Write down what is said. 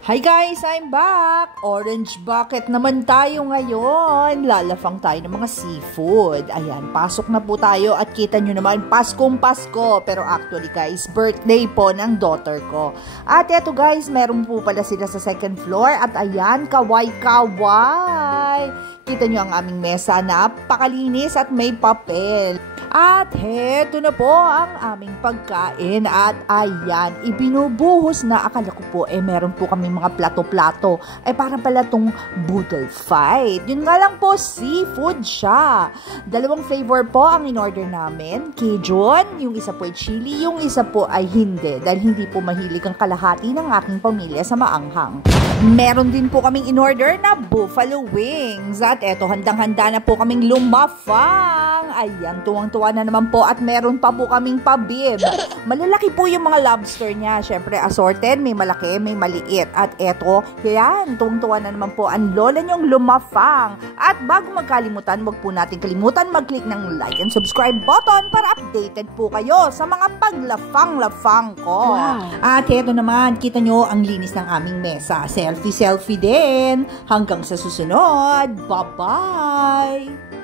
Hi guys, I'm back! Orange bucket naman tayo ngayon. Lalafang tayo ng mga seafood. Ayan, pasok na po tayo at kita nyo naman, Paskong Pasko. Pero actually guys, birthday po ng daughter ko. At eto guys, meron po pala sila sa second floor. At ayan, kaway-kaway. Kita nyo ang aming mesa, napakalinis at may papel. At heto na po ang aming pagkain at ayan, ibinubuhos na. Akala ko po meron po kami mga plato-plato. Parang pala tong boodle fight. Yun nga lang po, seafood siya. Dalawang flavor po ang in-order namin. Cajun, yung isa po ay chili, yung isa po ay hindi. Dahil hindi po mahilig ang kalahati ng aking pamilya sa maanghang. Meron din po kaming in-order na buffalo wings. At eto, handang-handa na po kaming lumafang. Ayan, tuwang-tuwa na naman po at meron pa po kaming pabib. Malalaki po yung mga lobster niya. Syempre, assorted, may malaki, may maliit. At eto, yan, tuwang-tuwa na naman po ang lola niyong lumafang. At bago magkalimutan, wag po natin kalimutan mag-click ng like and subscribe button para updated po kayo sa mga paglafang-lafang ko. Wow. At eto naman, kita nyo ang linis ng aming mesa. Selfie din. Hanggang sa susunod. Bye-bye!